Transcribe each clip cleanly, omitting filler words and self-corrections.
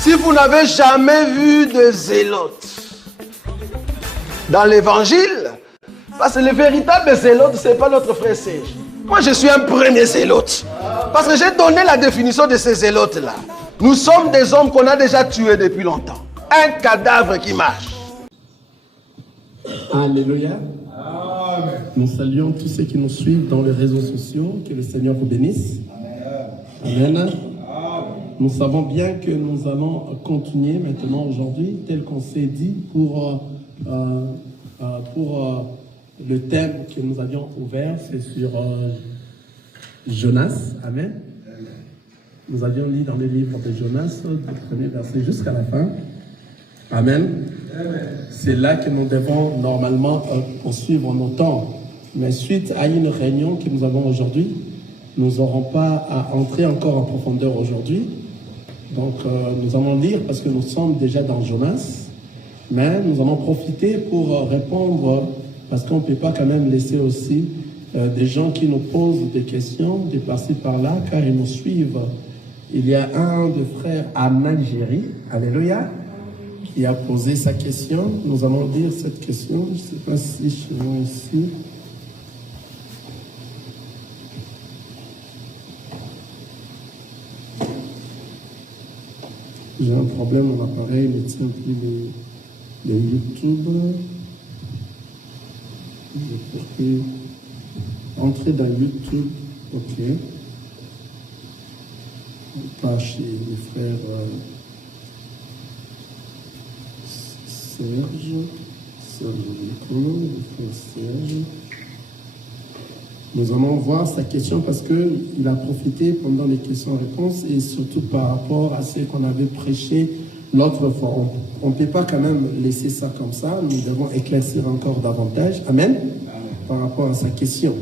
Si vous n'avez jamais vu de zélote dans l'évangile, parce que le véritable zélote, ce n'est pas notre frère Serge. Moi, je suis un premier zélote. Parce que j'ai donné la définition de ces zélotes-là. Nous sommes des hommes qu'on a déjà tués depuis longtemps. Un cadavre qui marche. Alléluia. Amen. Nous saluons tous ceux qui nous suivent dans les réseaux sociaux. Que le Seigneur vous bénisse. Amen. Amen. Nous savons bien que nous allons continuer maintenant aujourd'hui, tel qu'on s'est dit, pour le thème que nous avions ouvert, c'est sur Jonas. Amen. Nous avions lu dans le livre de Jonas, du premier verset jusqu'à la fin. Amen. C'est là que nous devons normalement poursuivre nos temps. Mais suite à une réunion que nous avons aujourd'hui, nous n'aurons pas à entrer encore en profondeur aujourd'hui. Donc nous allons lire parce que nous sommes déjà dans Jonas. Mais nous allons profiter pour répondre, parce qu'on ne peut pas quand même laisser aussi des gens qui nous posent des questions de par-ci par-là, car ils nous suivent. Il y a un des frères en Algérie, alléluia, qui a posé sa question. Nous allons lire cette question. Je ne sais pas si chez moi ici. J'ai un problème, mon appareil ne tient plus les YouTube. Je peux entrer dans YouTube. Ok. Pas chez les frères Serge Nicolas, le frère Serge. Nous allons voir sa question parce qu'il a profité pendant les questions-réponses et surtout par rapport à ce qu'on avait prêché l'autre fois. On ne peut pas quand même laisser ça comme ça. Nous devons éclaircir encore davantage. Amen. Amen. Par rapport à sa question.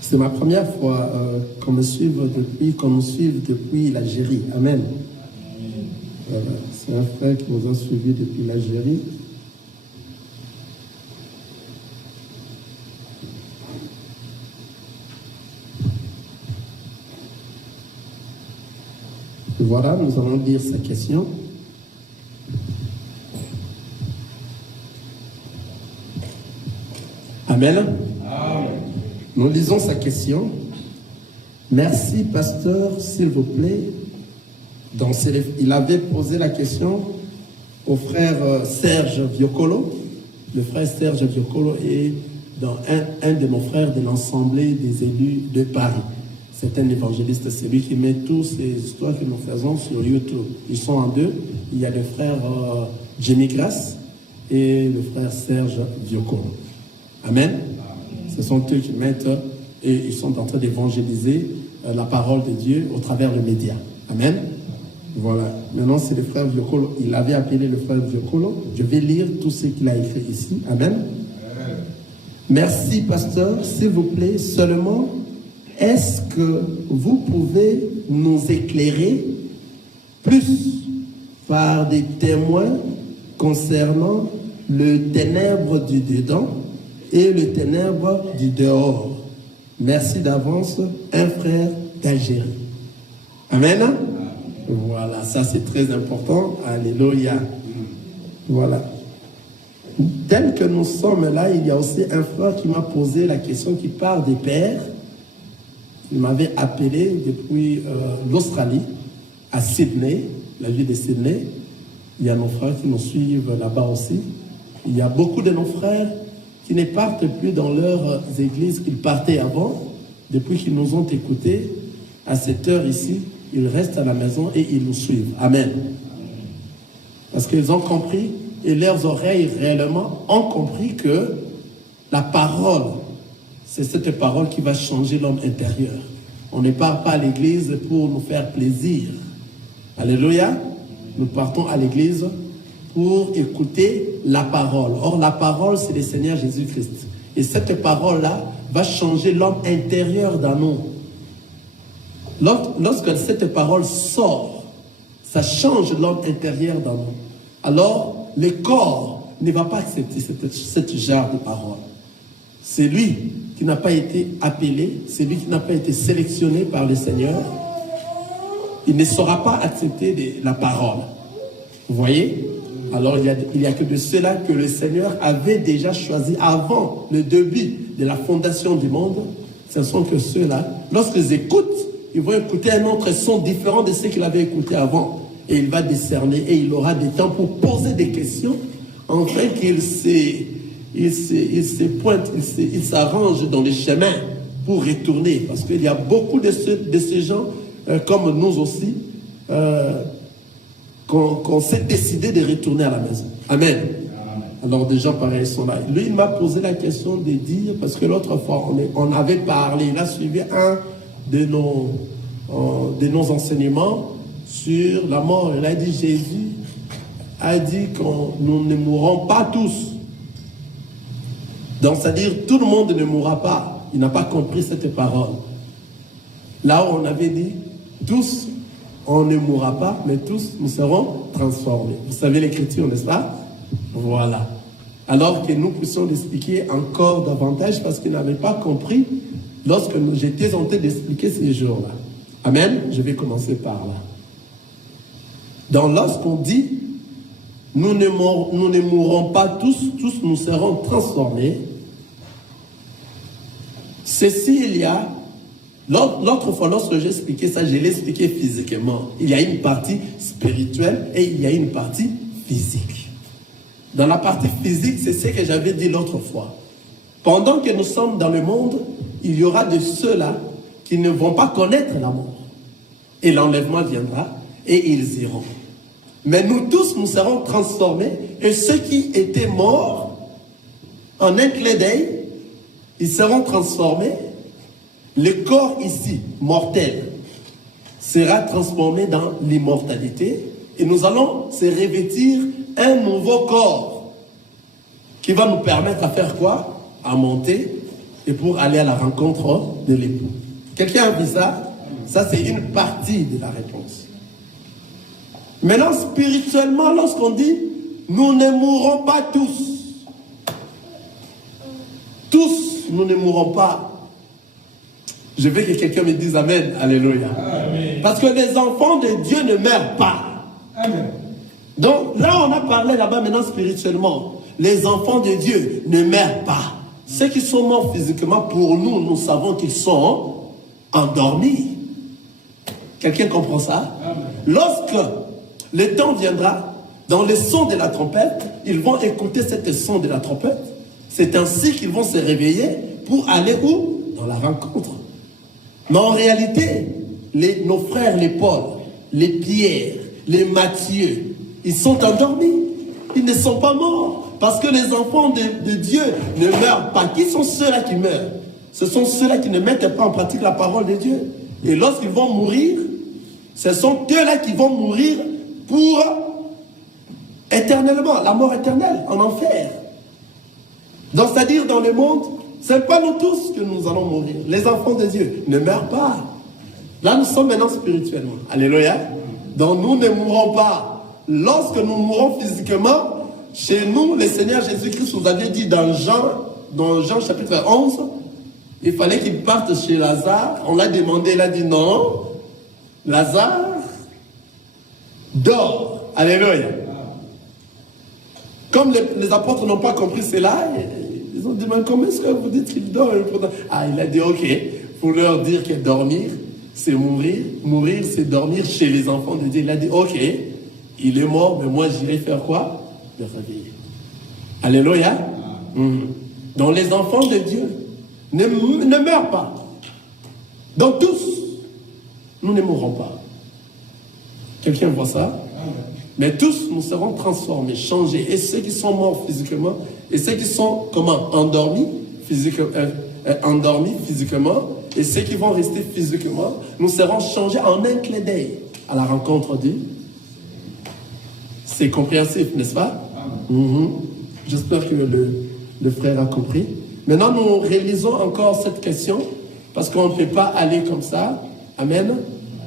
C'est ma première fois qu'on me suive depuis l'Algérie. Amen. Voilà. C'est un frère qui nous a suivis depuis l'Algérie. Voilà, nous allons lire sa question. Amen. Amen. Nous lisons sa question. Merci, pasteur, s'il vous plaît. Donc, il avait posé la question au frère Serge Viocolo. Le frère Serge Viocolo est dans un de nos frères de l'Assemblée des élus de Paris. C'est un évangéliste, c'est lui qui met toutes ces histoires que nous faisons sur YouTube. Ils sont en deux. Il y a le frère Jimmy Grasse et le frère Serge Viocolo. Amen. Ce sont eux qui mettent et ils sont en train d'évangéliser la parole de Dieu au travers des médias. Amen. Voilà. Maintenant, c'est le frère Viocolo. Il avait appelé le frère Viocolo. Je vais lire tout ce qu'il a écrit ici. Amen. Amen. Merci, pasteur. S'il vous plaît, seulement, est-ce que vous pouvez nous éclairer plus par des témoins concernant le ténèbre du dedans et le ténèbre du dehors? Merci d'avance, un frère d'Algérie. Amen. Voilà, ça c'est très important. Alléluia. Voilà. Tel que nous sommes là, il y a aussi un frère qui m'a posé la question qui parle des pères. Il m'avait appelé depuis l'Australie, à Sydney, la ville de Sydney. Il y a nos frères qui nous suivent là-bas aussi. Il y a beaucoup de nos frères qui ne partent plus dans leurs églises qu'ils partaient avant. Depuis qu'ils nous ont écoutés, à cette heure ici, ils restent à la maison et ils nous suivent. Amen. Parce qu'ils ont compris, et leurs oreilles réellement ont compris que la parole, c'est cette parole qui va changer l'homme intérieur. On ne part pas à l'église pour nous faire plaisir. Alléluia. Nous partons à l'église pour écouter la parole. Or, la parole, c'est le Seigneur Jésus-Christ. Et cette parole-là va changer l'homme intérieur dans nous. Lorsque cette parole sort, ça change l'homme intérieur dans nous. Alors, le corps ne va pas accepter cette genre de parole. C'est lui qui n'a pas été appelé, c'est lui qui n'a pas été sélectionné par le Seigneur. il ne saura pas accepter la parole. Vous voyez? Alors il y a que de cela que le Seigneur avait déjà choisi avant le début de la fondation du monde. Ce sont que ceux-là, lorsqu'ils écoutent, ils vont écouter un autre son différent de ce qu'il avait écouté avant. Et il va discerner et il aura des temps pour poser des questions, afin qu'il il s'arrange dans les chemins pour retourner. Parce qu'il y a beaucoup de ces gens, comme nous aussi, qu'on s'est décidé de retourner à la maison. Amen. Alors des gens pareils sont là. Lui, il m'a posé la question de dire, parce que l'autre fois, on avait parlé, il a suivi un de nos enseignements sur la mort. Il a dit, Jésus a dit que nous ne mourrons pas tous. Donc, c'est-à-dire, tout le monde ne mourra pas. Il n'a pas compris cette parole. Là où on avait dit, tous, on ne mourra pas, mais tous, nous serons transformés. Vous savez l'écriture, n'est-ce pas? Voilà. Alors que nous puissions l'expliquer encore davantage parce qu'il n'avait pas compris lorsque j'étais en train d'expliquer ces jours-là. Amen. Je vais commencer par là. Donc, lorsqu'on dit, nous ne mourrons pas tous nous serons transformés. Ceci, il y a, l'autre fois, lorsque j'ai expliqué ça, je l'ai expliqué physiquement. Il y a une partie spirituelle et il y a une partie physique. Dans la partie physique, c'est ce que j'avais dit l'autre fois. Pendant que nous sommes dans le monde, il y aura de ceux-là qui ne vont pas connaître la mort. Et l'enlèvement viendra et ils iront. Mais nous tous, nous serons transformés. Et ceux qui étaient morts, en un clin d'œil, ils seront transformés. Le corps ici, mortel, sera transformé dans l'immortalité. Et nous allons se revêtir un nouveau corps qui va nous permettre à faire quoi? À monter et pour aller à la rencontre de l'époux. Quelqu'un a vu ça? Ça, c'est une partie de la réponse. Maintenant, spirituellement, lorsqu'on dit « nous ne mourrons pas tous », nous ne mourrons pas. Je veux que quelqu'un me dise Amen, Alléluia. Amen. Parce que les enfants de Dieu ne meurent pas. Amen. Donc là, on a parlé là-bas maintenant spirituellement. Les enfants de Dieu ne meurent pas. Ceux qui sont morts physiquement, pour nous, nous savons qu'ils sont endormis. Quelqu'un comprend ça? Amen. Lorsque le temps viendra, dans le son de la trompette, ils vont écouter cette son de la trompette. C'est ainsi qu'ils vont se réveiller pour aller où? Dans la rencontre. Mais en réalité, nos frères, les Paul, les Pierre, les Matthieu, ils sont endormis. Ils ne sont pas morts. Parce que les enfants de Dieu ne meurent pas. Qui sont ceux-là qui meurent? Ce sont ceux-là qui ne mettent pas en pratique la parole de Dieu. Et lorsqu'ils vont mourir, ce sont eux-là qui vont mourir pour éternellement, la mort éternelle, en enfer. Donc, c'est-à-dire dans le monde, ce n'est pas nous tous que nous allons mourir. Les enfants de Dieu ne meurent pas. Là, nous sommes maintenant spirituellement. Alléluia. Donc, nous ne mourrons pas. Lorsque nous mourrons physiquement, chez nous, le Seigneur Jésus-Christ nous avait dit dans Jean chapitre 11, il fallait qu'il parte chez Lazare. On l'a demandé, il a dit non. Lazare dort. Alléluia. Comme les apôtres n'ont pas compris cela, ils ont dit, mais comment est-ce que vous dites qu'il dort? Ah, il a dit, ok, pour leur dire que dormir, c'est mourir. Mourir, c'est dormir chez les enfants de Dieu. Il a dit, ok, il est mort, mais moi j'irai faire quoi? Le réveiller. Alléluia. Donc les enfants de Dieu ne meurent pas. Donc tous, nous ne mourrons pas. Quelqu'un voit ça? Mais tous, nous serons transformés, changés. Et ceux qui sont morts physiquement, et ceux qui sont, endormis physiquement, et ceux qui vont rester physiquement, nous serons changés en un clin d'œil à la rencontre de Dieu. C'est compréhensif, n'est-ce pas? J'espère que le frère a compris. Maintenant, nous réalisons encore cette question, parce qu'on ne peut pas aller comme ça. Amen.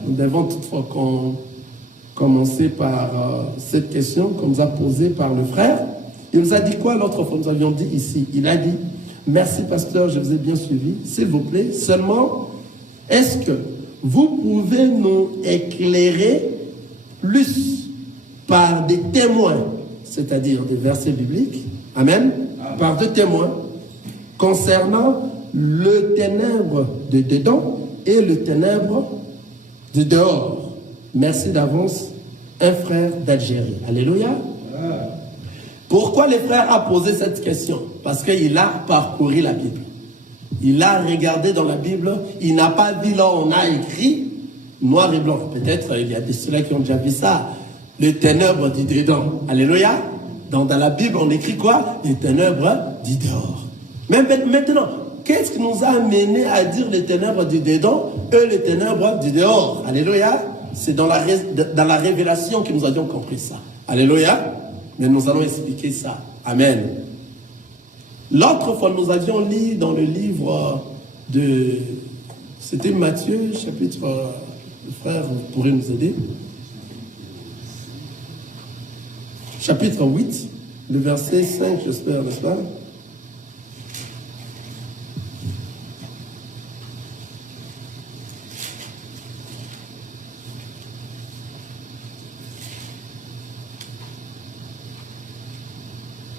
Nous devons toutefois commencer par cette question qu'on nous a posée par le frère. Il nous a dit quoi l'autre fois? Nous avions dit ici. Il a dit, merci pasteur, je vous ai bien suivi. S'il vous plaît, seulement, est-ce que vous pouvez nous éclairer plus par des témoins, c'est-à-dire des versets bibliques, amen, par deux témoins, concernant le ténèbre de dedans et le ténèbre de dehors. Merci d'avance, un frère d'Algérie. Alléluia. Pourquoi le frère a posé cette question? Parce qu'il a parcouru la Bible. Il a regardé dans la Bible, il n'a pas vu là où on a écrit, noir et blanc. Peut-être il y a des ceux qui ont déjà vu ça, les ténèbres du dedans. Alléluia. Donc dans la Bible, on écrit quoi? Les ténèbres du dehors. Mais maintenant, qu'est-ce qui nous a amené à dire les ténèbres du dedans et les ténèbres du dehors? Alléluia. C'est dans la révélation que nous avions compris ça. Alléluia. Mais nous allons expliquer ça. Amen. L'autre fois, nous avions lu dans le livre de... C'était Matthieu, chapitre... Le frère, vous pourrez nous aider. Chapitre 8, le verset 5, j'espère, n'est-ce pas?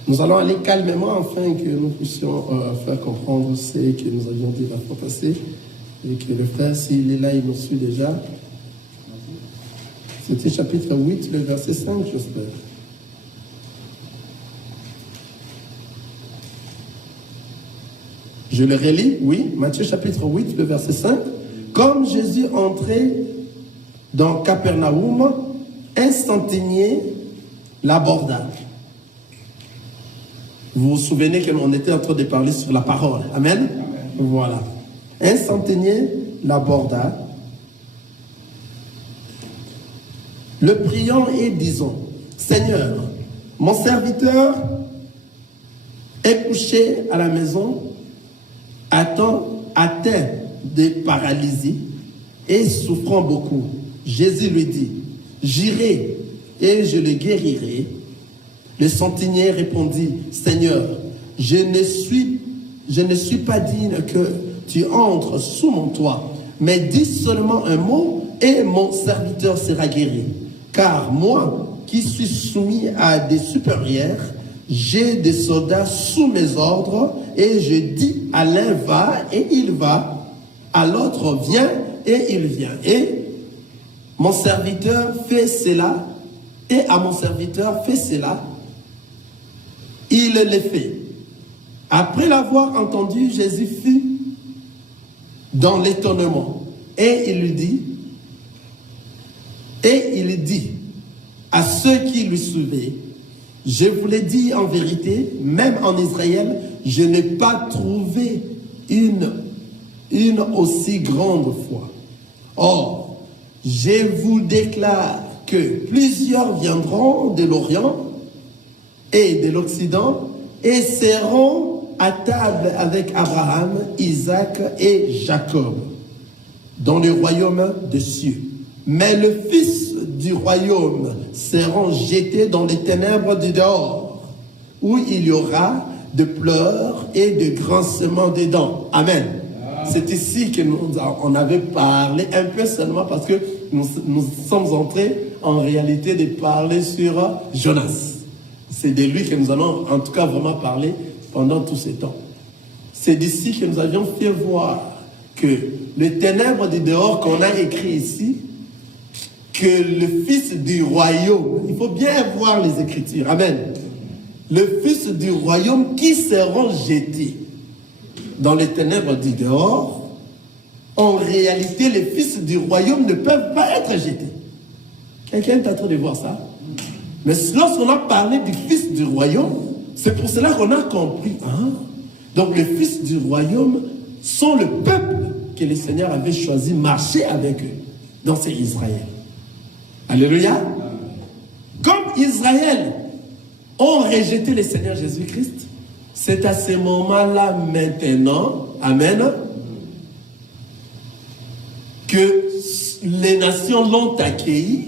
Nous allons aller calmement afin que nous puissions faire comprendre ce que nous avions dit la fois passée et que le frère, s'il est là, il nous suit déjà. C'était chapitre 8, le verset 5, j'espère. Je le relis, oui, Matthieu chapitre 8, le verset 5. Comme Jésus entrait dans Capernaum, un centenier l'aborda. Vous vous souvenez qu'on était en train de parler sur la parole. Amen. Amen. Voilà. Un centenier l'aborda, le priant et disant, Seigneur, mon serviteur est couché à la maison, atteint de paralysie et souffrant beaucoup. Jésus lui dit, j'irai et je le guérirai. Le centenier répondit, Seigneur, je ne suis pas digne que tu entres sous mon toit, mais dis seulement un mot et mon serviteur sera guéri. Car moi, qui suis soumis à des supérieurs, j'ai des soldats sous mes ordres et je dis à l'un va et il va, à l'autre viens et il vient. Et mon serviteur fait cela et à mon serviteur fait cela. Il le fait. Après l'avoir entendu, Jésus fut dans l'étonnement. Et il dit à ceux qui lui suivaient, je vous l'ai dit en vérité, même en Israël, je n'ai pas trouvé une aussi grande foi. Or, je vous déclare que plusieurs viendront de l'Orient et de l'Occident et seront à table avec Abraham, Isaac et Jacob dans le royaume des cieux. Mais le fils du royaume seront jetés dans les ténèbres du dehors, où il y aura de pleurs et de grincements des dents. Amen. C'est ici que on avait parlé un peu seulement parce que nous sommes entrés en réalité de parler sur Jonas. C'est de lui que nous allons en tout cas vraiment parler pendant tout ce temps. C'est d'ici que nous avions fait voir que les ténèbres du dehors qu'on a écrit ici, que le fils du royaume, il faut bien voir les Écritures, amen. Le fils du royaume qui seront jetés dans les ténèbres du dehors, en réalité, les fils du royaume ne peuvent pas être jetés. Quelqu'un est en train de voir ça? Mais lorsqu'on a parlé du fils du royaume, c'est pour cela qu'on a compris. Hein? Donc les fils du royaume sont le peuple que le Seigneur avait choisi marcher avec eux. Donc c'est Israël. Alléluia. Comme Israël ont rejeté le Seigneur Jésus-Christ, c'est à ce moment-là maintenant, amen, que les nations l'ont accueilli.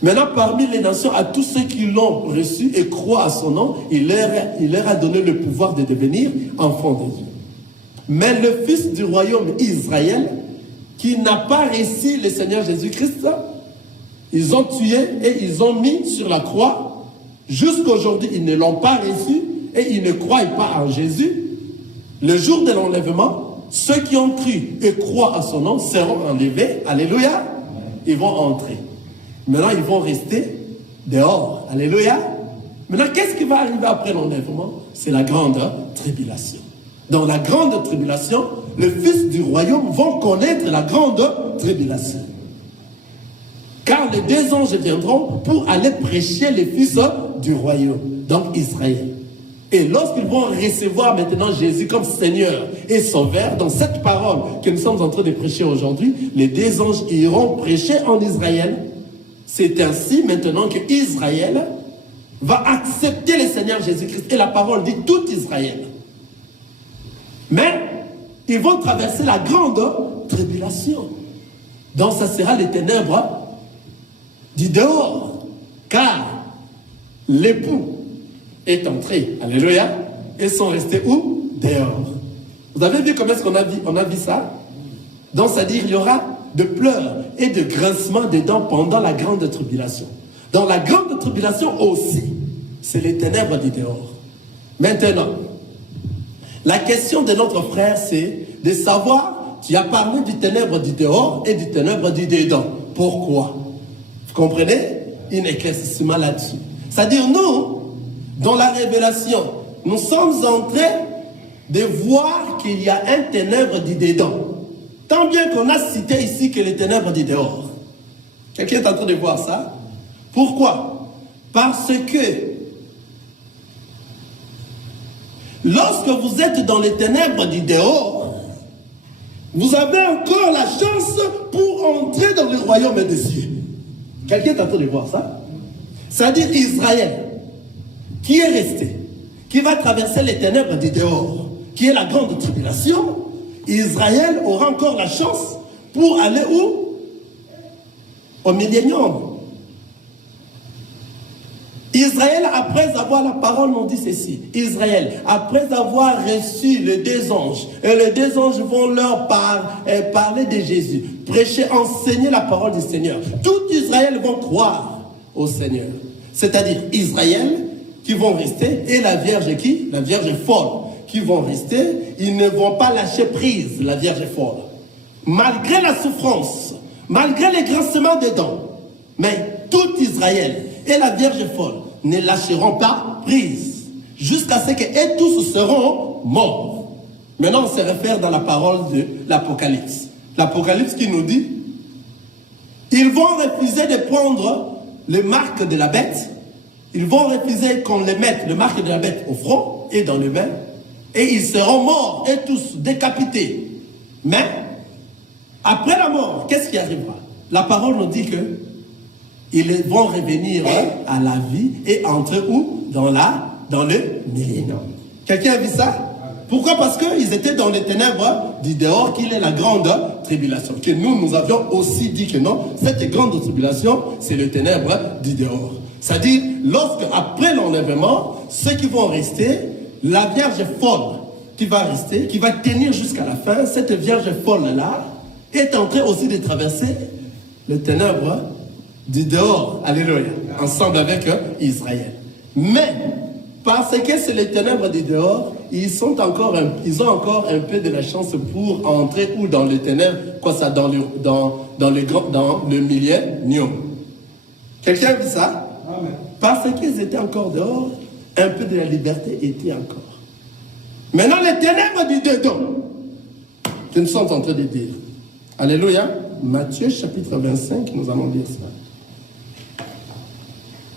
Maintenant, parmi les nations, à tous ceux qui l'ont reçu et croient à son nom, il leur a donné le pouvoir de devenir enfants de Dieu. Mais le fils du royaume Israël, qui n'a pas reçu le Seigneur Jésus-Christ, ils ont tué et ils ont mis sur la croix. Jusqu'aujourd'hui, ils ne l'ont pas reçu et ils ne croient pas en Jésus. Le jour de l'enlèvement, ceux qui ont cru et croient à son nom seront enlevés. Alléluia. Ils vont entrer. Maintenant, ils vont rester dehors. Alléluia. Maintenant, qu'est-ce qui va arriver après l'enlèvement? C'est la grande tribulation. Dans la grande tribulation, les fils du royaume vont connaître la grande tribulation. Car les deux anges viendront pour aller prêcher les fils du royaume, donc Israël. Et lorsqu'ils vont recevoir maintenant Jésus comme Seigneur et Sauveur, dans cette parole que nous sommes en train de prêcher aujourd'hui, les deux anges iront prêcher en Israël. C'est ainsi maintenant que Israël va accepter le Seigneur Jésus-Christ. Et la parole dit tout Israël. Mais ils vont traverser la grande tribulation. Donc ça sera les ténèbres du dehors. Car l'époux est entré, alléluia, et sont restés où? Dehors. Vous avez vu comment est-ce qu'on a vu, ça? Donc, c'est-à-dire, il y aura de pleurs et de grincements des dents pendant la grande tribulation. Dans la grande tribulation aussi, c'est les ténèbres du dehors. Maintenant, la question de notre frère, c'est de savoir, tu as parlé du ténèbre du dehors et du ténèbre du dedans. Pourquoi? Vous comprenez? Un éclaircissement là-dessus. C'est-à-dire, nous, dans la révélation, nous sommes en train de voir qu'il y a un ténèbre du dedans. Tant bien qu'on a cité ici que les ténèbres du dehors. Quelqu'un est en train de voir ça? Pourquoi? Parce que lorsque vous êtes dans les ténèbres du dehors, vous avez encore la chance pour entrer dans le royaume des cieux. Quelqu'un est en train de voir ça? C'est-à-dire Israël, qui est resté, qui va traverser les ténèbres du dehors, qui est la grande tribulation, Israël aura encore la chance pour aller où? Au millénium. Israël, après avoir, la parole nous dit ceci, Israël, après avoir reçu les deux anges, et les deux anges vont leur parler de Jésus, prêcher, enseigner la parole du Seigneur. Tout Israël vont croire au Seigneur. C'est-à-dire Israël, qui vont rester, et la Vierge qui? La Vierge folle, qui vont rester, ils ne vont pas lâcher prise, la Vierge folle. Malgré la souffrance, malgré les grincements des dents, mais tout Israël et la Vierge folle ne lâcheront pas prise, jusqu'à ce que tous seront morts. Maintenant, on se réfère dans la parole de l'Apocalypse. L'Apocalypse qui nous dit, ils vont refuser de prendre les marques de la bête. Ils vont refuser qu'on les mette, le marque de la bête, au front et dans les mains. Et ils seront morts et tous décapités. Mais, après la mort, qu'est-ce qui arrivera? La parole nous dit que ils vont revenir à la vie et entrer où? Dans le millénium. Quelqu'un a vu ça? Pourquoi? Parce qu'ils étaient dans les ténèbres du dehors, qu'il est la grande tribulation. Que nous avions aussi dit que non, cette grande tribulation, c'est le ténèbre du dehors. C'est-à-dire, après l'enlèvement, ceux qui vont rester, la Vierge folle qui va rester, qui va tenir jusqu'à la fin, cette Vierge folle-là est en train aussi de traverser les ténèbres du dehors. Alléluia. Ensemble avec Israël. Mais, parce que c'est les ténèbres du dehors, ils ont encore un peu de la chance pour entrer ou dans les ténèbres, dans le millénium. Quelqu'un a vu ça? Amen. Parce qu'ils étaient encore dehors, un peu de la liberté était encore. Maintenant, les ténèbres du dedans, que nous sommes en train de dire. Alléluia. Matthieu chapitre 25, nous allons lire ça.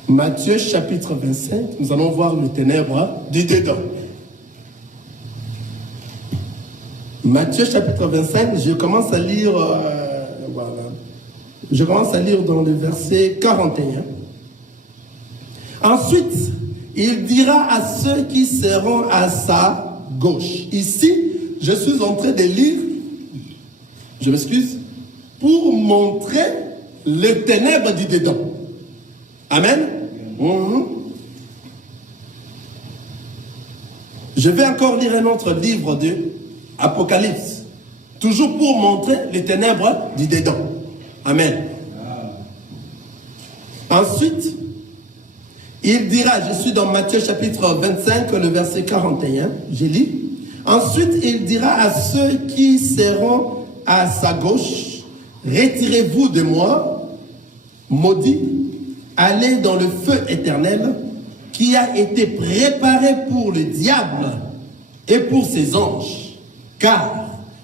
Matthieu chapitre 25, nous allons voir les ténèbres du dedans. Matthieu chapitre 25, je commence à lire, voilà. Je commence à lire dans le verset 41. Ensuite, il dira à ceux qui seront à sa gauche. Ici, je suis en train de lire, je m'excuse, pour montrer les ténèbres du dedans. Amen. Je vais encore lire un autre livre de Apocalypse. Toujours pour montrer les ténèbres du dedans. Amen. Ensuite, il dira, je suis dans Matthieu chapitre 25, le verset 41, j'ai lu. Ensuite, il dira à ceux qui seront à sa gauche, retirez-vous de moi, maudits, allez dans le feu éternel qui a été préparé pour le diable et pour ses anges. Car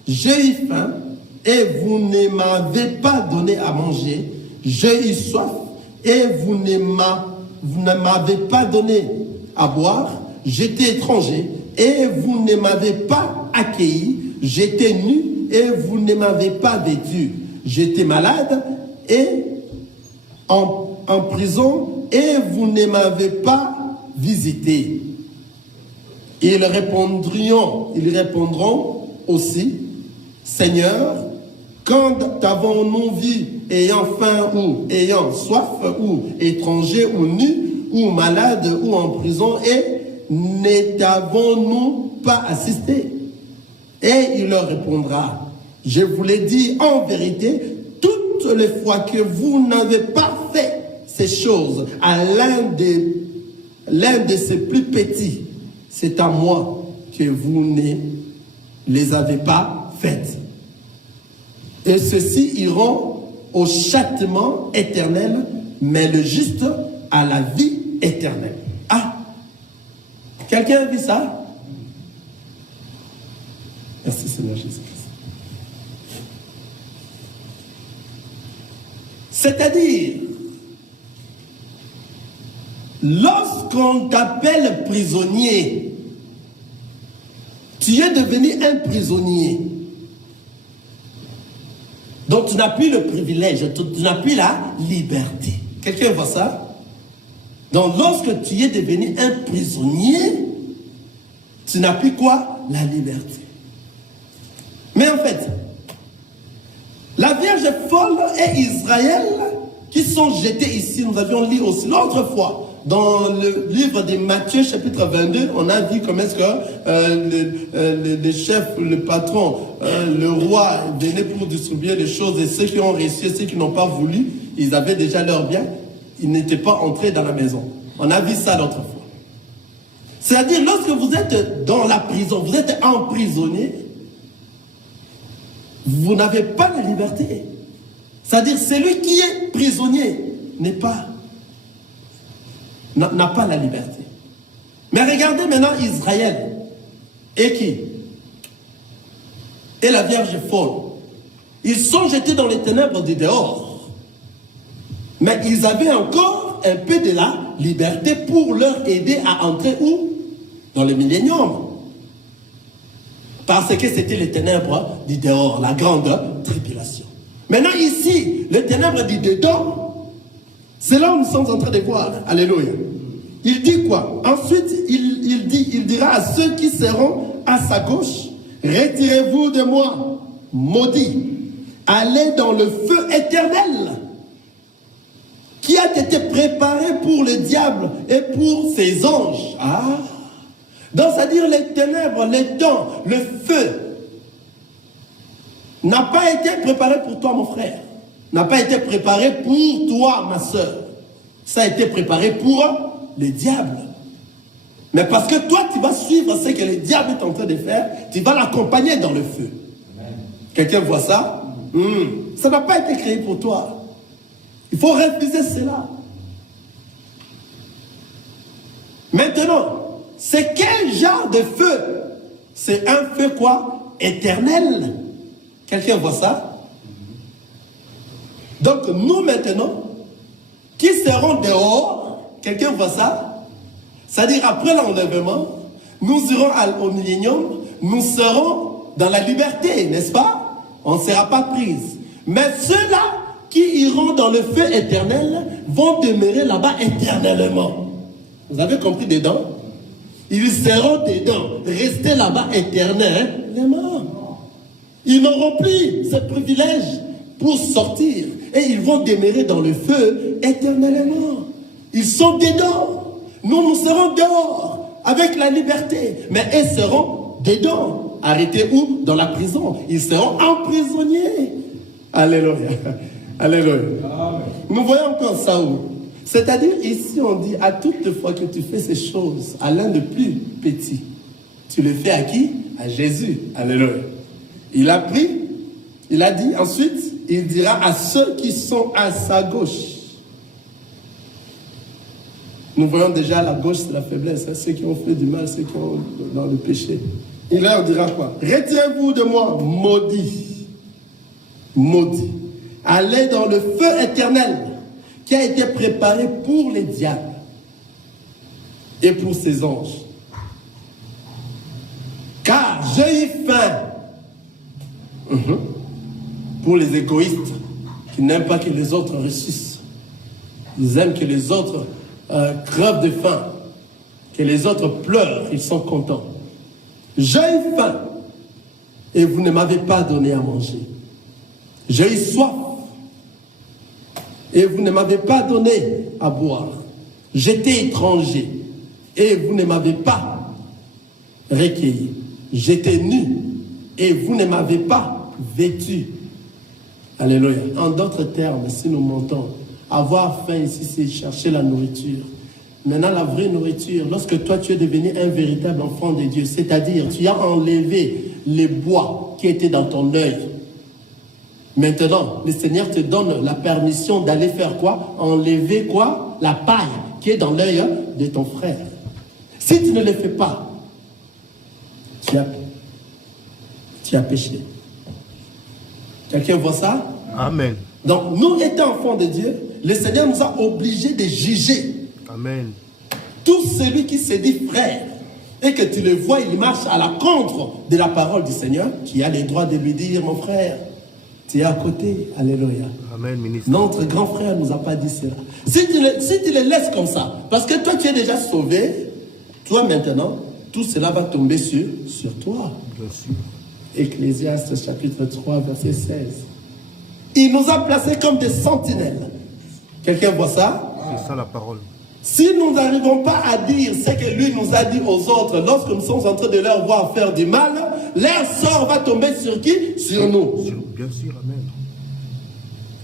j'ai eu faim et vous ne m'avez pas donné à manger. J'ai eu soif et vous ne m'avez pas donné à boire. J'étais étranger et vous ne m'avez pas accueilli. J'étais nu et vous ne m'avez pas vêtu. J'étais malade et en prison et vous ne m'avez pas visité. Ils répondront aussi, Seigneur, quand t'avons-nous vu ayant faim ou ayant soif ou étranger ou nu ou malade ou en prison et ne t'avons-nous pas assisté? Et il leur répondra, je vous l'ai dit en vérité, toutes les fois que vous n'avez pas fait ces choses à l'un de ces plus petits, c'est à moi que vous ne les avez pas faites. Et ceux-ci iront au châtiment éternel, mais le juste à la vie éternelle. Ah! Quelqu'un a vu ça? Merci Seigneur Jésus-Christ. C'est-à-dire, lorsqu'on t'appelle prisonnier, tu es devenu un prisonnier. Donc tu n'as plus le privilège, tu n'as plus la liberté. Quelqu'un voit ça? Donc lorsque tu es devenu un prisonnier, tu n'as plus quoi? La liberté. Mais en fait, la Vierge folle et Israël qui sont jetés ici, nous avions lu aussi l'autre fois, dans le livre de Matthieu chapitre 22, on a vu comment est-ce que le chef, le patron, le roi venait pour distribuer les choses et ceux qui ont réussi et ceux qui n'ont pas voulu, ils avaient déjà leur bien, ils n'étaient pas entrés dans la maison. On a vu ça l'autre fois. C'est-à-dire, lorsque vous êtes dans la prison, vous êtes emprisonné, vous n'avez pas la liberté. C'est-à-dire, celui qui est prisonnier n'a pas la liberté. Mais regardez maintenant Israël. Et qui? Et la Vierge folle. Ils sont jetés dans les ténèbres du dehors. Mais ils avaient encore un peu de la liberté pour leur aider à entrer où? Dans le millénium. Parce que c'était les ténèbres du dehors, la grande tribulation. Maintenant ici, les ténèbres du dedans, c'est là où nous sommes en train de voir. Alléluia. Il dit quoi? Ensuite, il dira à ceux qui seront à sa gauche, retirez-vous de moi, maudits, allez dans le feu éternel qui a été préparé pour le diable et pour ses anges. Ah! Donc, c'est-à-dire les ténèbres, les temps, le feu n'a pas été préparé pour toi, mon frère. N'a pas été préparé pour toi, ma soeur. Ça a été préparé pour le diable. Mais parce que toi, tu vas suivre ce que le diable est en train de faire, tu vas l'accompagner dans le feu. Quelqu'un voit ça? Ça n'a pas été créé pour toi. Il faut refuser cela. Maintenant, c'est quel genre de feu? C'est un feu quoi? Éternel. Quelqu'un voit ça? Donc nous maintenant, qui serons dehors, quelqu'un voit ça? C'est-à-dire après l'enlèvement, nous irons au millénium, nous serons dans la liberté, n'est-ce pas? On ne sera pas prise. Mais ceux-là qui iront dans le feu éternel vont demeurer là-bas éternellement. Vous avez compris dedans? Ils seront dedans, rester là-bas éternellement. Ils n'auront plus ce privilège pour sortir. Et ils vont demeurer dans le feu éternellement. Ils sont dedans. Nous serons dehors avec la liberté. Mais ils seront dedans. Arrêtés où? Dans la prison. Ils seront emprisonnés. Alléluia. Alléluia. Nous voyons encore Saoul. C'est-à-dire, ici, on dit, à toute fois que tu fais ces choses à l'un de plus petits, tu le fais à qui? À Jésus. Alléluia. Il a pris, il a dit, ensuite, il dira à ceux qui sont à sa gauche. Nous voyons déjà la gauche, c'est la faiblesse, hein, ceux qui ont fait du mal, ceux qui ont dans le péché. Il leur dira quoi? Retirez-vous de moi, maudit. Maudit. Allez dans le feu éternel qui a été préparé pour les diables et pour ses anges. Car j'ai eu faim. Pour les égoïstes qui n'aiment pas que les autres réussissent. Ils aiment que les autres crevent de faim, que les autres pleurent, ils sont contents. J'ai eu faim et vous ne m'avez pas donné à manger. J'ai eu soif et vous ne m'avez pas donné à boire. J'étais étranger et vous ne m'avez pas recueilli. J'étais nu et vous ne m'avez pas vêtu. Alléluia. En d'autres termes, si nous montons, avoir faim ici, c'est chercher la nourriture. Maintenant, la vraie nourriture, lorsque toi, tu es devenu un véritable enfant de Dieu, c'est-à-dire, tu as enlevé les bois qui étaient dans ton œil. Maintenant, le Seigneur te donne la permission d'aller faire quoi? Enlever quoi? La paille qui est dans l'œil de ton frère. Si tu ne le fais pas, tu as péché. Quelqu'un voit ça? Amen. Donc, nous étant enfants de Dieu, le Seigneur nous a obligés de juger. Amen. Tout celui qui se dit frère et que tu le vois, il marche à la contre de la parole du Seigneur, qui a le droit de lui dire, mon frère, tu es à côté. Alléluia. Amen, ministre. Notre grand frère ne nous a pas dit cela. Si tu le laisses comme ça, parce que toi tu es déjà sauvé, toi maintenant, tout cela va tomber sur toi. Bien sûr. Ecclésiaste chapitre 3, verset 16. Il nous a placés comme des sentinelles. Quelqu'un voit ça? C'est ça la parole. Si nous n'arrivons pas à dire ce que lui nous a dit aux autres, lorsque nous sommes en train de leur voir faire du mal, leur sort va tomber sur qui? Sur nous. Bien sûr, amen.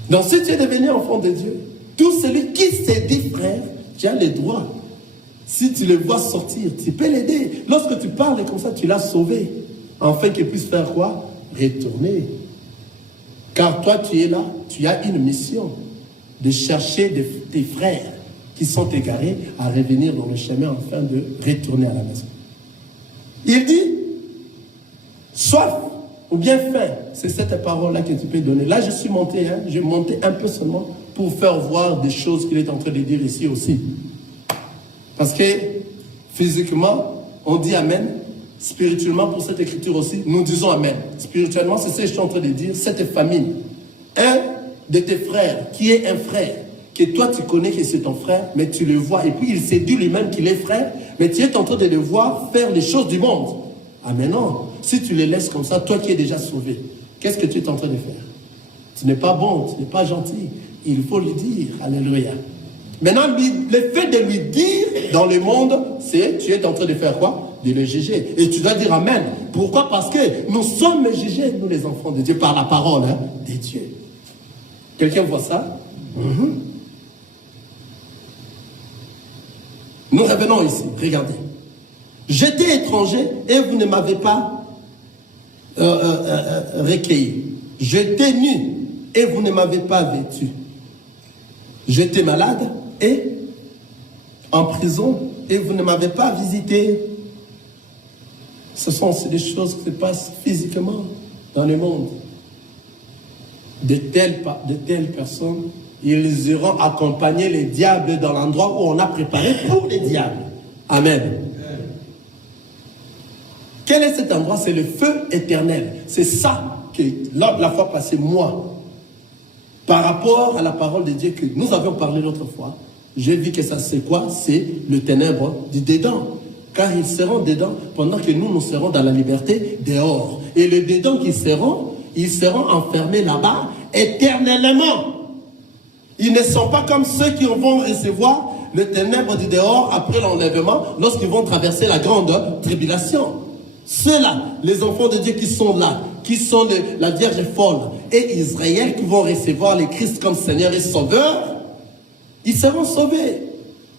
Donc si tu es devenu enfant de Dieu, tout celui qui s'est dit frère, tu as le droit. Si tu le vois sortir, tu peux l'aider. Lorsque tu parles comme ça, tu l'as sauvé. Afin qu'il puisse faire quoi? Retourner. Car toi, tu es là, tu as une mission de chercher tes frères qui sont égarés à revenir dans le chemin afin de retourner à la maison. Il dit, soif ou bien faim, c'est cette parole-là que tu peux donner. Là, je suis monté, j'ai monté un peu seulement pour faire voir des choses qu'il est en train de dire ici aussi. Parce que physiquement, on dit Amen. Spirituellement, pour cette écriture aussi, nous disons Amen. Spirituellement, c'est ce que je suis en train de dire. Cette famille, un de tes frères, qui est un frère, que toi tu connais que c'est ton frère, mais tu le vois, et puis il s'est dit lui-même qu'il est frère, mais tu es en train de le voir faire les choses du monde. Ah mais non, si tu les laisses comme ça, toi qui es déjà sauvé, qu'est-ce que tu es en train de faire? Tu n'es pas bon, tu n'es pas gentil. Il faut lui dire, alléluia. Maintenant, le fait de lui dire dans le monde, c'est tu es en train de faire quoi? De le juger. Et tu dois dire Amen. Pourquoi? Parce que nous sommes jugés, nous les enfants de Dieu, par la parole de Dieu. Quelqu'un voit ça? Nous revenons ici, regardez. J'étais étranger et vous ne m'avez pas recueilli. J'étais nu et vous ne m'avez pas vêtu. J'étais malade et en prison et vous ne m'avez pas visité. Ce sont aussi des choses qui se passent physiquement dans le monde. De telles personnes, ils iront accompagner les diables dans l'endroit où on a préparé pour les diables. Amen. Quel est cet endroit? C'est le feu éternel. C'est ça que la fois passée, moi, par rapport à la parole de Dieu que nous avions parlé l'autre fois, j'ai vu que ça c'est quoi? C'est le ténèbre du dedans. Car ils seront dedans pendant que nous serons dans la liberté dehors. Et les dedans qui seront, ils seront enfermés là-bas éternellement. Ils ne sont pas comme ceux qui vont recevoir le ténèbre du dehors après l'enlèvement lorsqu'ils vont traverser la grande tribulation. Ceux-là, les enfants de Dieu qui sont là, qui sont la Vierge folle et Israël qui vont recevoir le Christ comme Seigneur et Sauveur, ils seront sauvés.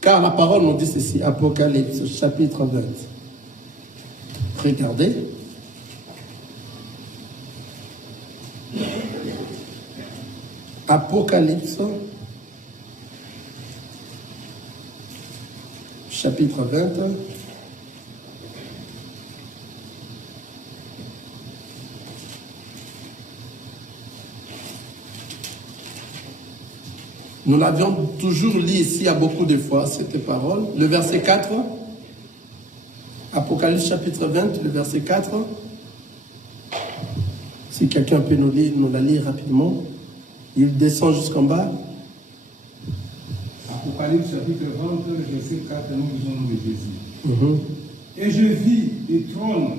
Car la parole nous dit ceci, Apocalypse chapitre 20. Regardez. Apocalypse chapitre 20. Nous l'avions toujours lu ici à beaucoup de fois, cette parole. Le verset 4. Apocalypse chapitre 20, le verset 4. Si quelqu'un peut nous la lire rapidement. Il descend jusqu'en bas. Apocalypse chapitre 20, le verset 4, nous lisons le Jésus. Et je vis des trônes,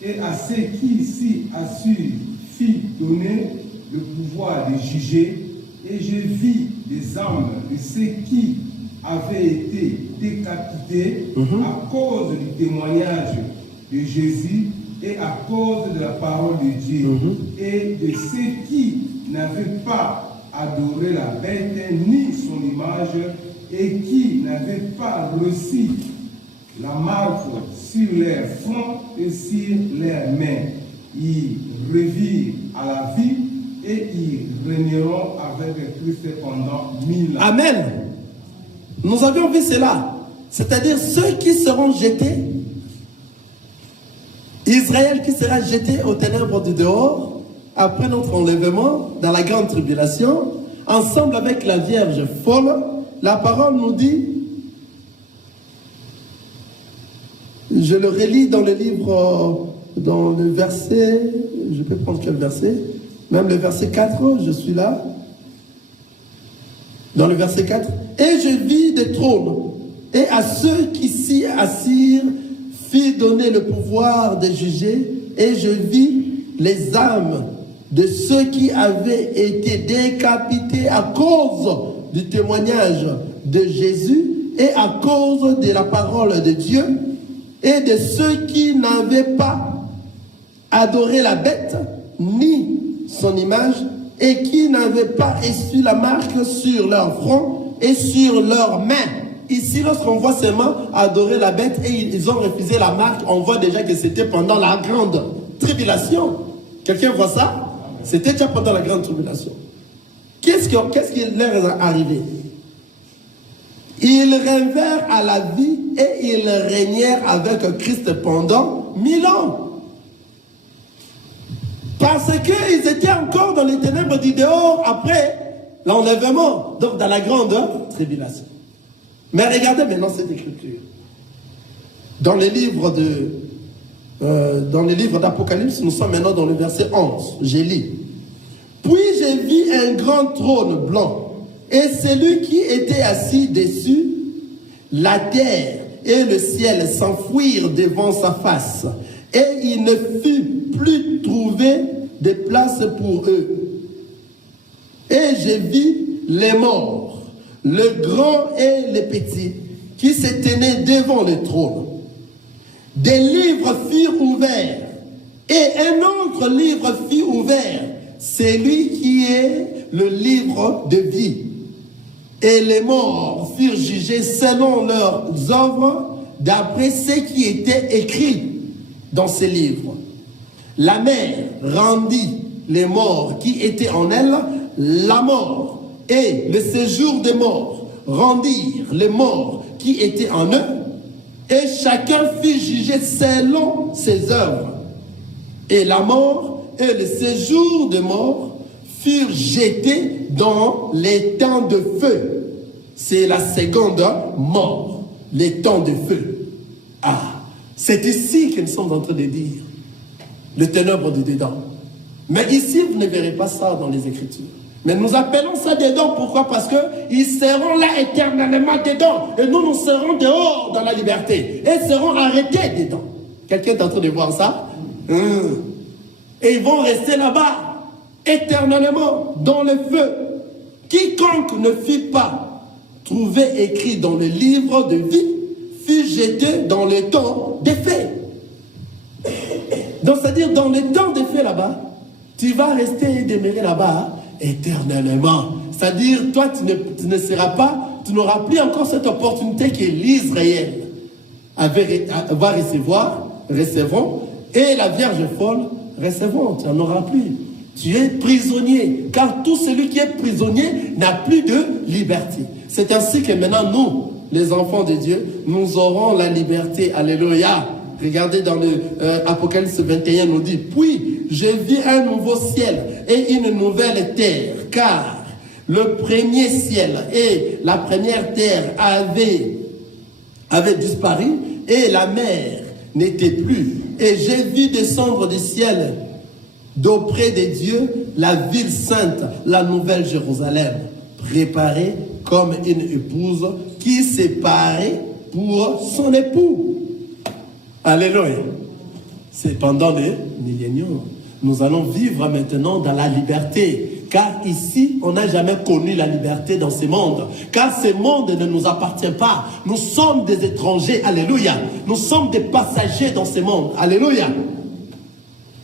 et à ceux qui s'y assurent fit donner le pouvoir de juger. Et je vis les âmes de ceux qui avaient été décapités à cause du témoignage de Jésus et à cause de la parole de Dieu, et de ceux qui n'avaient pas adoré la bête ni son image, et qui n'avaient pas reçu la marque sur leur front et sur leurs mains. Ils revirent à la vie et ils régneront avec Christ pendant 1000 ans. Amen. Nous avions vu cela. C'est-à-dire ceux qui seront jetés, Israël qui sera jeté aux ténèbres du dehors, après notre enlèvement, dans la grande tribulation, ensemble avec la Vierge folle. La parole nous dit, je le relis dans le livre, dans le verset, je peux prendre quel verset? Même le verset 4, je suis là. Dans le verset 4. Et je vis des trônes, et à ceux qui s'y assirent, fit donner le pouvoir de juger, et je vis les âmes de ceux qui avaient été décapités à cause du témoignage de Jésus, et à cause de la parole de Dieu, et de ceux qui n'avaient pas adoré la bête, ni son image, et qui n'avaient pas reçu la marque sur leur front et sur leurs mains. Ici, lorsqu'on voit seulement adorer la bête et ils ont refusé la marque, on voit déjà que c'était pendant la grande tribulation. Quelqu'un voit ça? C'était déjà pendant la grande tribulation. Qu'est-ce qui leur est arrivé? Ils revinrent à la vie et ils régnèrent avec Christ pendant 1000 ans. Parce qu'ils étaient encore dans les ténèbres du dehors après l'enlèvement, donc dans la grande tribulation. Mais regardez maintenant cette écriture. Dans les livres d'Apocalypse, nous sommes maintenant dans le verset 11. Je lis. Puis j'ai vu un grand trône blanc, et celui qui était assis dessus, la terre et le ciel s'enfuirent devant sa face, et il ne fut plus trouvé de place pour eux. Et j'ai vu les morts, le grand et le petit, qui se tenaient devant le trône. Des livres furent ouverts, et un autre livre fut ouvert, celui qui est le livre de vie. Et les morts furent jugés selon leurs œuvres, d'après ce qui était écrit dans ces livres. La mer rendit les morts qui étaient en elle la mort, et le séjour des morts rendirent les morts qui étaient en eux, et chacun fut jugé selon ses œuvres. Et la mort et le séjour des morts furent jetés dans les temps de feu. C'est la seconde mort, les temps de feu. Ah, c'est ici que nous sommes en train de dire le ténèbre du dedans. Mais ici, vous ne verrez pas ça dans les Écritures. Mais nous appelons ça dedans. Pourquoi? Parce qu'ils seront là éternellement dedans. Et nous serons dehors dans la liberté. Et seront arrêtés dedans. Quelqu'un est en train de voir ça? Et ils vont rester là-bas, éternellement, dans le feu. Quiconque ne fut pas trouvé écrit dans le livre de vie, fut jeté dans le temps des faits. Donc, c'est-à-dire, dans les temps de feu là-bas, tu vas rester et demeurer là-bas éternellement. C'est-à-dire, toi, tu ne seras pas, tu n'auras plus encore cette opportunité que l'Israël va recevront, et la Vierge folle recevront. Tu n'en auras plus. Tu es prisonnier, car tout celui qui est prisonnier n'a plus de liberté. C'est ainsi que maintenant, nous, les enfants de Dieu, nous aurons la liberté. Alléluia. Regardez dans le Apocalypse 21, nous dit, puis j'ai vu un nouveau ciel et une nouvelle terre, car le premier ciel et la première terre avaient disparu et la mer n'était plus. Et j'ai vu descendre du ciel d'auprès de Dieu la ville sainte, la nouvelle Jérusalem, préparée comme une épouse qui s'est parée pour son époux. Alléluia. C'est pendant les milléniums. Nous allons vivre maintenant dans la liberté. Car ici, on n'a jamais connu la liberté dans ce monde. Car ce monde ne nous appartient pas. Nous sommes des étrangers. Alléluia. Nous sommes des passagers dans ce monde. Alléluia.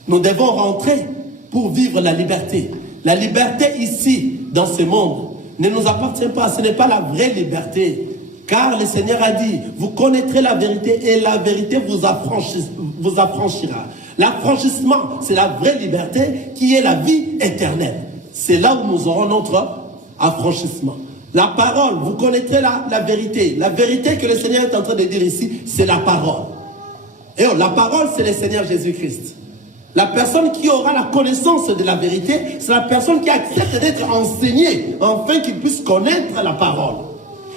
Nous devons rentrer pour vivre la liberté. La liberté ici, dans ce monde, ne nous appartient pas. Ce n'est pas la vraie liberté. Car le Seigneur a dit, vous connaîtrez la vérité et la vérité vous affranchira. L'affranchissement, c'est la vraie liberté qui est la vie éternelle. C'est là où nous aurons notre affranchissement. La parole, vous connaîtrez la vérité. La vérité que le Seigneur est en train de dire ici, c'est la parole. Et la parole, c'est le Seigneur Jésus-Christ. La personne qui aura la connaissance de la vérité, c'est la personne qui accepte d'être enseignée, afin qu'il puisse connaître la parole.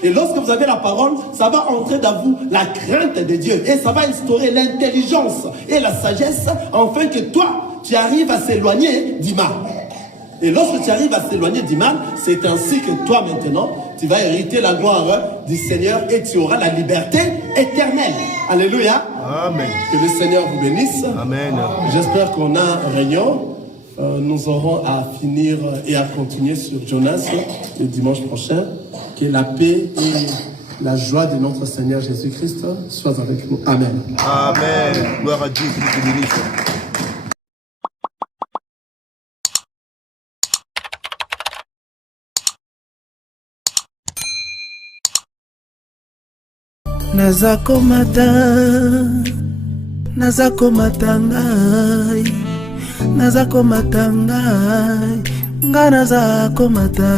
Et lorsque vous avez la parole, ça va entrer dans vous la crainte de Dieu. Et ça va instaurer l'intelligence et la sagesse, afin que toi, tu arrives à s'éloigner du mal. Et lorsque tu arrives à s'éloigner du mal, c'est ainsi que toi maintenant, tu vas hériter la gloire du Seigneur et tu auras la liberté éternelle. Alléluia. Amen. Que le Seigneur vous bénisse. Amen. J'espère qu'on a un réunion. Nous aurons à finir et à continuer sur Jonas le dimanche prochain. Que la paix et la joie de notre Seigneur Jésus-Christ soient avec nous. Amen. Amen. Gloire à Dieu qui nous bénisse. nazakomata ngai nga nazakomata